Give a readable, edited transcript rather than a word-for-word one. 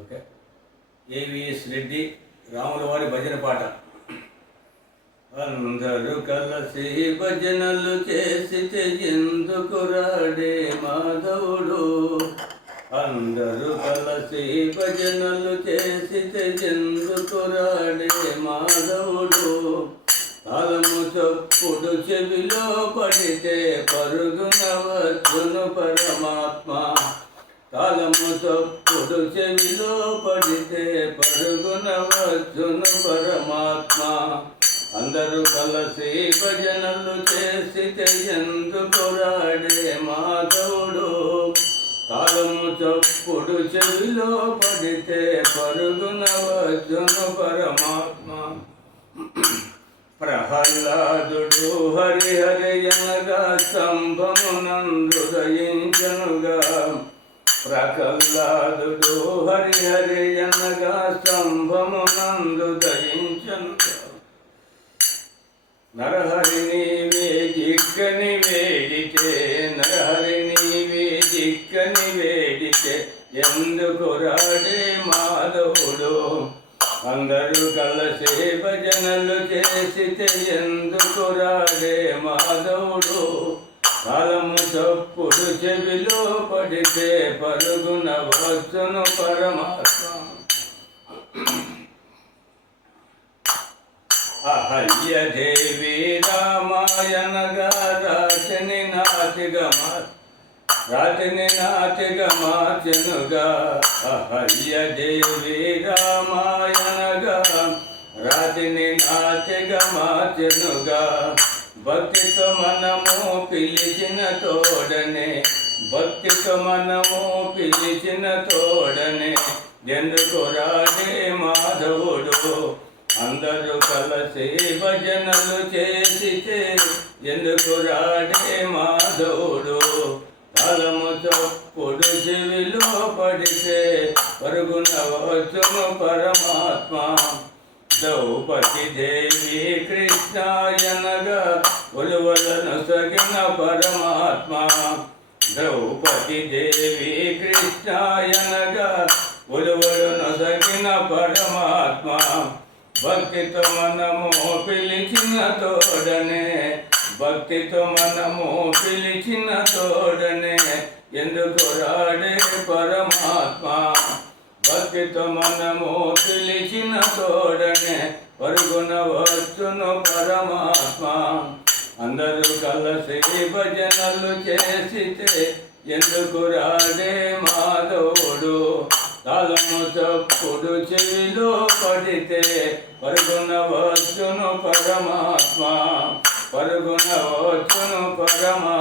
Okay. AVS Reddy రాములవారి భజన పాట. అందరూ కలిసి భజనలు చేసితే ఎందుకు రాడే మాధవుడు, అందరూ కలిసి భజనలు చేసితే ఎందుకు రాడే మాధవుడు, తాళము చప్పుడు చెవిలో పడితే పరుగున వచ్చును పరమాత్మ, తాళము చప్పుడు చెవిలో పడితే పరుగున వచ్చును పరమాత్మ, అందరూ కలిసి భజనలు చేసితే ఎందుకు రాడే మాధవుడు, తాళము చప్పుడు చెవిలో పడితే పరుగున వచ్చును పరమాత్మ. ప్రహ్లాదుడు హరిహరయనగా స్తంభమునందు దయించనుగా, ప్రహ్లాదుడు హరిహరయనగా స్తంభమునందు దయించనుగా, నరహరి నీవే దిక్కని వేడితే, నరహరి నీవే దిక్కని వేడితే ఎందుకు రాడే మాధవుడు, అందరూ కలిసి భజనలు చేసితే ఎందుకు రాడే మాధవుడు, తాళము చప్పుడు చెవిలో పడితే పరుగున వచ్చును పరమాత్మ. అహల్యదేవి రామాయణగా రాతిని నాటిగా మార్చెనుగా, అహల్యదేవి రామాయణగా రాతిని నాటిగా మార్చెనుగా, భక్తితో మనము పిలిచిన తోడనే, భక్తితో మనము పిలిచిన తోడనే ఎందుకు రాడే మాధవుడు, అందరూ కలిసి భజనలు చేసితే ఎందుకు రాడే మాధవుడు, తాళము చప్పుడు చెవిలో పడితే పరుగున వచ్చును పరమాత్మ, ద్రౌపది దేవి కృష్ణాయనగా ఒలువలను సగిన పరమాత్మ, ద్రౌపది దేవి కృష్ణాయనగా ఒలువలను సగిన పరమాత్మ, భక్తితో మనము పిలిచిన తోడనే, భక్తితో మనము పిలిచిన తోడనే ఎందుకు రాడే పరమాత్మ, భక్తితో మనము పిలిచిన తోడనే పరుగున వచ్చును పరమాత్మ, అందరూ కలిసి భజనలు చేసితే ఎందుకు రాడే మాధవుడు, తాళము చప్పుడు చెవిలో పడితే పరుగున వచ్చును పరమాత్మ, పరుగున వచ్చును పరమాత్మ.